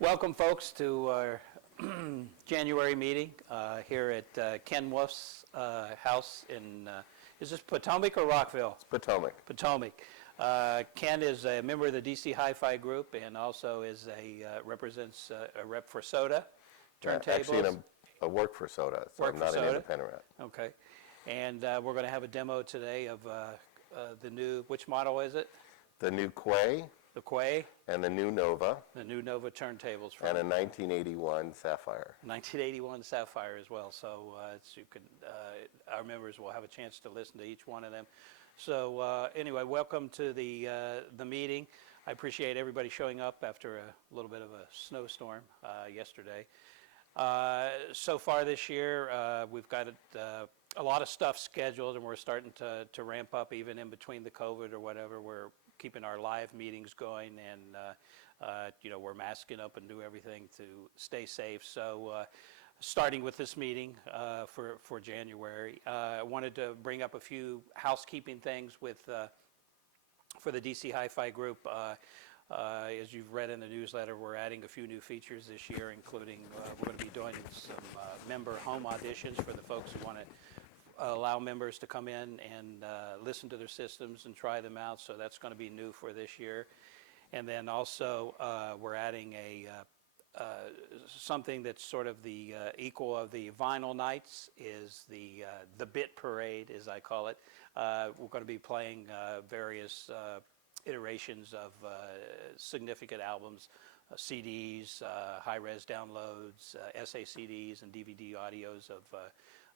Welcome, folks, to our January meeting here at Ken Wolf's house in, is this Potomac or Rockville? It's Potomac. Potomac. Ken is a member of the DC Hi-Fi group and also is represents a rep for SOTA turntables. Actually, I work for SOTA, so I'm not an independent rep. Okay. And we're going to have a demo today of the new, which model is it? The new Quay. The Quay. And the new Nova. The new Nova turntables. And a 1981 Sapphire. 1981 Sapphire as well. So our members will have a chance to listen to each one of them. So anyway, welcome to the meeting. I appreciate everybody showing up after a little bit of a snowstorm yesterday. So far this year, we've got a lot of stuff scheduled, and we're starting to ramp up even in between the COVID or whatever. We're keeping our live meetings going, and we're masking up and do everything to stay safe. So starting with this meeting for January, I wanted to bring up a few housekeeping things for the DC Hi-Fi group. As you've read in the newsletter, we're adding a few new features this year, including we're going to be doing some member home auditions for the folks who want to allow members to come in and listen to their systems and try them out. So that's going to be new for this year. And then also we're adding something that's sort of the equal of the vinyl nights is the bit parade, as I call it. We're going to be playing various iterations of significant albums, CDs, high-res downloads, SACDs, and DVD audios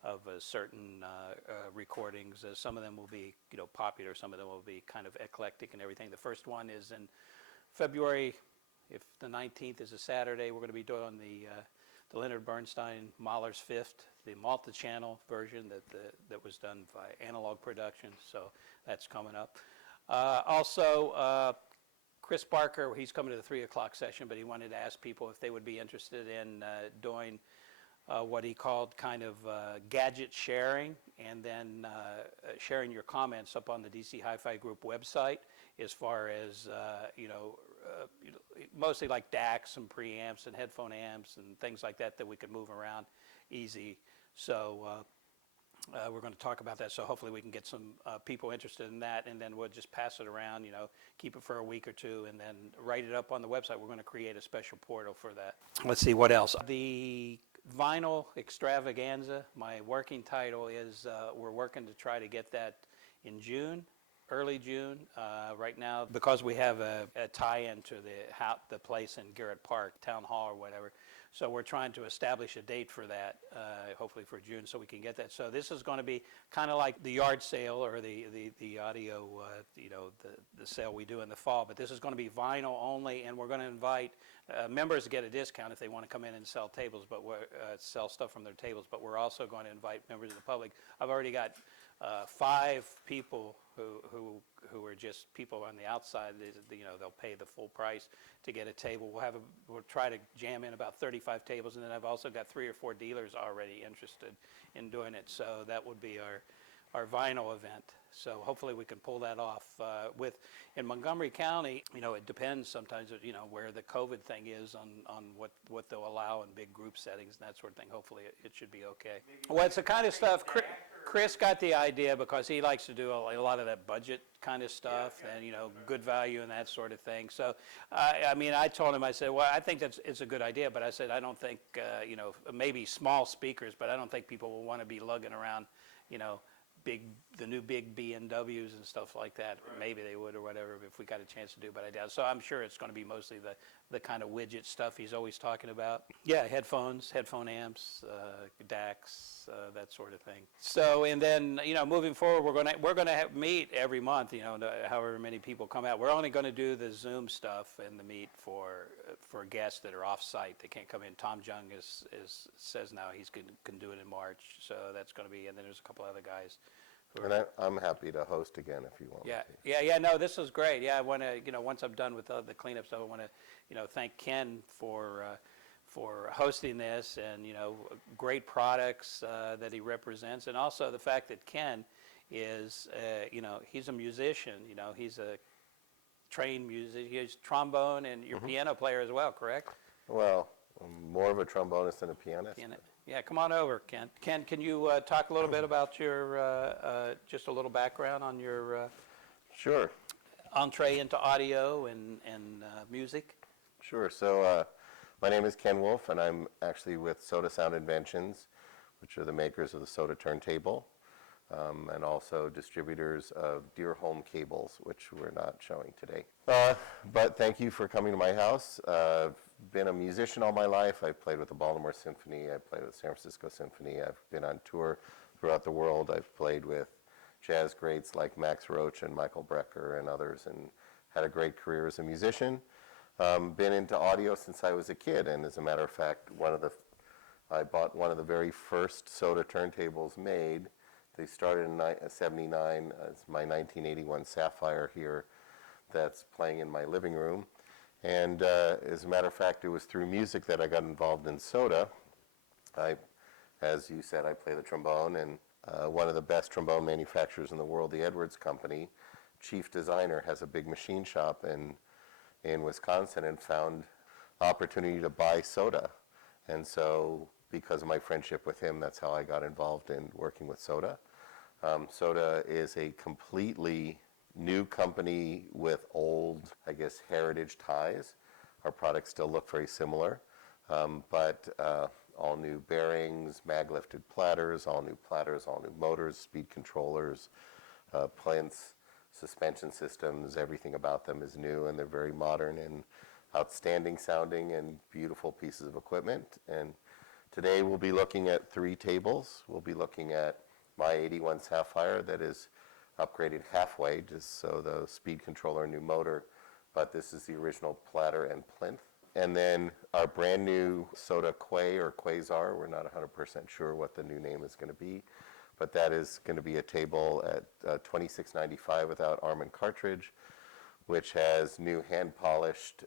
of certain recordings. Some of them will be popular, some of them will be kind of eclectic and everything. The first one is in February. If the 19th is a Saturday, we're going to be doing the Leonard Bernstein Mahler's Fifth, the multi-channel version that was done by Analog Productions. So that's coming up. Also, Chris Barker, he's coming to the 3 o'clock session, but he wanted to ask people if they would be interested in doing what he called kind of gadget sharing, and then sharing your comments up on the DC Hi-Fi Group website, as far as mostly like DACs and preamps and headphone amps and things like that we could move around easy. So we're going to talk about that. So hopefully we can get some people interested in that, and then we'll just pass it around, keep it for a week or two, and then write it up on the website. We're going to create a special portal for that. Let's see, what else? The vinyl extravaganza, my working title is, we're working to try to get that in June. Early June. Right now, because we have a tie-in to the place in Garrett Park, Town Hall or whatever, so we're trying to establish a date for that, hopefully for June, so we can get that. So this is going to be kind of like the yard sale or the audio, the sale we do in the fall, but this is going to be vinyl only, and we're going to invite members to get a discount if they want to come in and sell tables, but sell stuff from their tables, but we're also going to invite members of the public. I've already got 5 people who are just people on the outside. They'll pay the full price to get a table. We'll try to jam in about 35 tables, and then I've also got 3 or 4 dealers already interested in doing it. So that would be our vinyl event. So hopefully we can pull that off. In Montgomery County, it depends sometimes, where the COVID thing is on what they'll allow in big group settings and that sort of thing. Hopefully it should be okay. Well, it's the kind of stuff. Chris got the idea because he likes to do a lot of that budget kind of stuff, and good value and that sort of thing. So I told him, I said, well, I think it's a good idea, but I said I don't think maybe small speakers, but I don't think people will want to be lugging around the new big BMWs and stuff like that. Right. Maybe they would or whatever if we got a chance to do, but I doubt. So I'm sure it's going to be mostly the kind of widget stuff he's always talking about. Yeah, headphones, headphone amps, DACs, that sort of thing. So, and then moving forward, we're going to meet every month. However many people come out. We're only going to do the Zoom stuff and the meet for guests that are off-site. They can't come in. Tom Jung says now he can do it in March. So that's going to be, and then there's a couple other guys. And I'm happy to host again if you want. Yeah. No, this is great. Yeah, I want to, once I'm done with the cleanup stuff, I want to, thank Ken for hosting this, and great products that he represents, and also the fact that Ken is, he's a musician. He's a trained musician. He's trombone, and you're piano player as well, correct? Well, I'm more of a trombonist than a pianist. Yeah, come on over, Ken. Ken, can you talk a little bit about your, just a little background on your Sure. entree into audio and music? Sure. So my name is Ken Wolf, and I'm actually with SOTA Sound Inventions, which are the makers of the SOTA turntable, and also distributors of Deer Home cables, which we're not showing today. But thank you for coming to my house. I've been a musician all my life. I've played with the Baltimore Symphony. I've played with the San Francisco Symphony. I've been on tour throughout the world. I've played with jazz greats like Max Roach and Michael Brecker and others, and had a great career as a musician. Been into audio since I was a kid, and as a matter of fact, I bought one of the very first SOTA turntables made. They started in '79. It's my 1981 Sapphire here that's playing in my living room. And as a matter of fact, it was through music that I got involved in SOTA. As you said, I play the trombone, and one of the best trombone manufacturers in the world, the Edwards Company, chief designer, has a big machine shop in Wisconsin, and found opportunity to buy SOTA. And so because of my friendship with him, that's how I got involved in working with SOTA. SOTA is a completely new company with old, I guess, heritage ties. Our products still look very similar, but all new bearings, mag-lifted platters, all new motors, speed controllers, plinths, suspension systems. Everything about them is new, and they're very modern and outstanding sounding and beautiful pieces of equipment. And today we'll be looking at 3 tables. We'll be looking at my 81 Sapphire that is upgraded halfway, just so the speed controller, new motor, but this is the original platter and plinth. And then our brand new SOTA Quay or Quasar, we're not 100% sure what the new name is going to be, but that is going to be a table at $26.95 without arm and cartridge, which has new hand-polished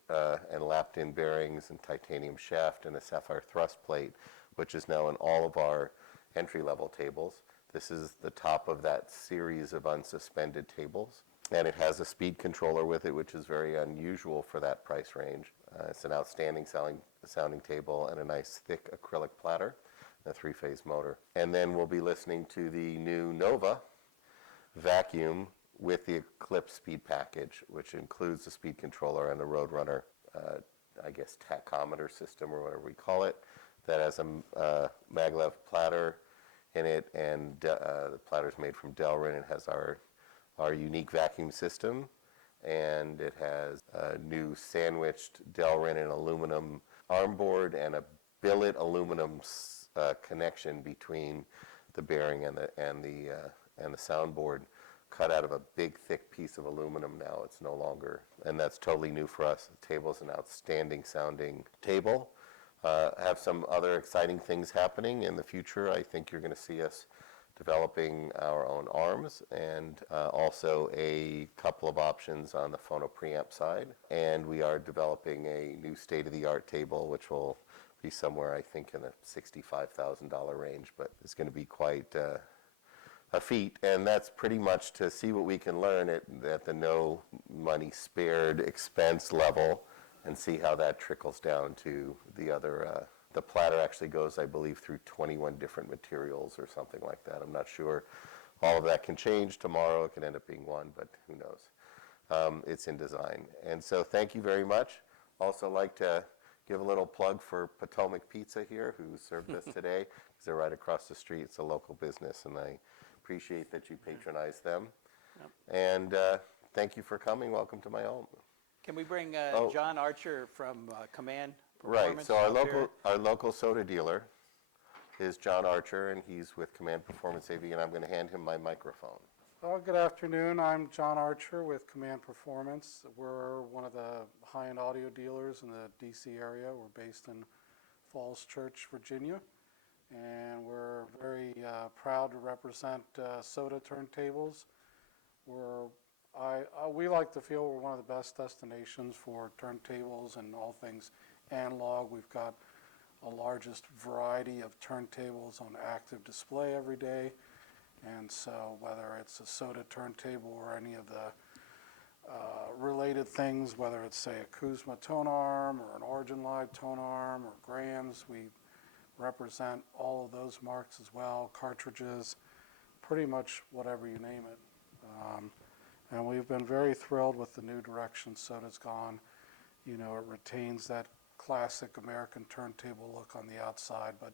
and lapped-in bearings and titanium shaft and a sapphire thrust plate, which is now in all of our entry-level tables. This is the top of that series of unsuspended tables, and it has a speed controller with it, which is very unusual for that price range. It's an outstanding sounding table and a nice thick acrylic platter, a 3-phase motor. And then we'll be listening to the new Nova vacuum with the Eclipse speed package, which includes the speed controller and the Roadrunner, I guess, tachometer system or whatever we call it, that has a maglev platter in it, and the platter is made from Delrin. It has our unique vacuum system, and it has a new sandwiched Delrin and aluminum armboard and a billet aluminum connection between the bearing and the soundboard, cut out of a big thick piece of aluminum now. It's no longer, and that's totally new for us. The table is an outstanding sounding table. Have some other exciting things happening in the future. I think you're going to see us developing our own arms, and also a couple of options on the phono preamp side. And we are developing a new state-of-the-art table, which will be somewhere, I think, in the $65,000 range, but it's going to be quite a feat. And that's pretty much to see what we can learn at the no money spared expense level, and see how that trickles down to the other. The platter actually goes, I believe, through 21 different materials or something like that. I'm not sure. All of that can change tomorrow. It can end up being one, but who knows? It's in design. And so thank you very much. Also like to give a little plug for Potomac Pizza here, who served us today, because they're right across the street. It's a local business, and I appreciate that you patronize them. Yep. And thank you for coming. Welcome to my home. Can we bring John Archer from Command Right, Performance? so our local SOTA dealer is John Archer, and he's with Command Performance AV, and I'm going to hand him my microphone. Well, good afternoon. I'm John Archer with Command Performance. We're one of the high-end audio dealers in the D.C. area. We're based in Falls Church, Virginia, and we're very proud to represent SOTA turntables. We like to feel we're one of the best destinations for turntables and all things analog. We've got the largest variety of turntables on active display every day, and so whether it's a SOTA turntable or any of the related things, whether it's, say, a Kuzma tone arm or an Origin Live tone arm or grams. We represent all of those marks as well, cartridges, pretty much whatever you name it. And we've been very thrilled with the new direction SOTA's gone. You know, it retains that classic American turntable look on the outside, but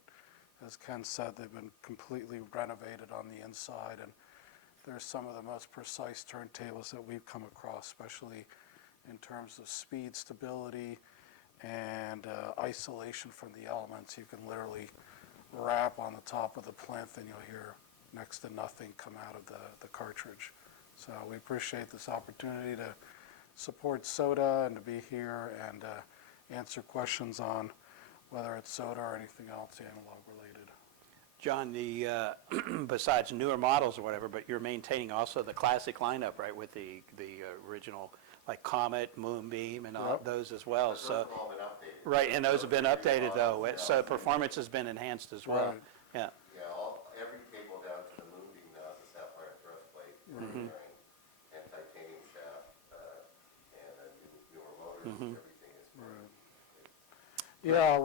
as Ken said, they've been completely renovated on the inside, and they're some of the most precise turntables that we've come across, especially in terms of speed, stability, and isolation from the elements. You can literally rap on the top of the plinth and you'll hear next to nothing come out of the cartridge. So we appreciate this opportunity to support SOTA and to be here and answer questions on whether it's SOTA or anything else analog related. John, the besides newer models or whatever, but you're maintaining also the classic lineup, right, with the original, like Comet, Moonbeam, and all Yep. those as well. Those So, have all been updated. right, and those have been updated though, Models, so performance has been enhanced as well. Right. Yeah. Yeah, every cable down to the Moonbeam now is a sapphire thrust plate, Mm-hmm. and titanium shaft, and newer motors, everything is. Yeah,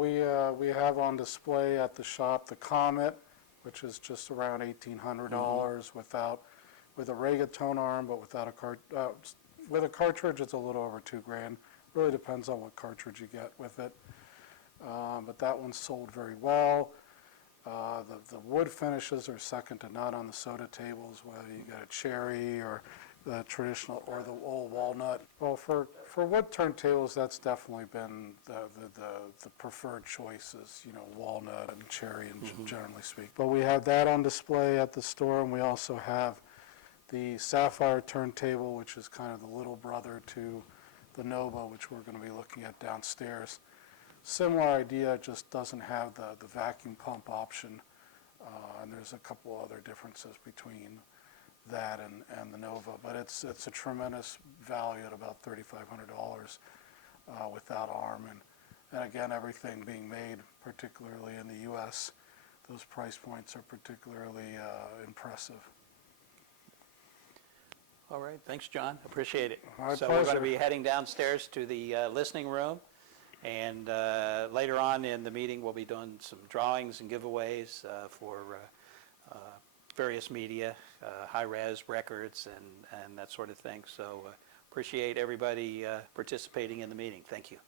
we have on display at the shop the Comet, which is just around $1,800 with a Rega tone arm, but without a with a cartridge, it's a little over $2,000. Really depends on what cartridge you get with it. But that one sold very well. The wood finishes are second to none on the SOTA tables, whether you get a cherry or the traditional or the old walnut. Well, for wood turntables, that's definitely been the preferred choices, you know, walnut and cherry, and generally speaking. But we have that on display at the store, and we also have the sapphire turntable, which is kind of the little brother to the Nova, which we're going to be looking at downstairs. Similar idea, just doesn't have the vacuum pump option, and there's a couple other differences between that and the Nova, but it's a tremendous value at about $3,500 without arm, and again, everything being made particularly in the U.S., those price points are particularly impressive. All right, thanks, John, appreciate it. My So we're going to pleasure. be heading downstairs to the listening room, and later on in the meeting, we'll be doing some drawings and giveaways for various media, high-res records, and that sort of thing. So appreciate everybody participating in the meeting. Thank you.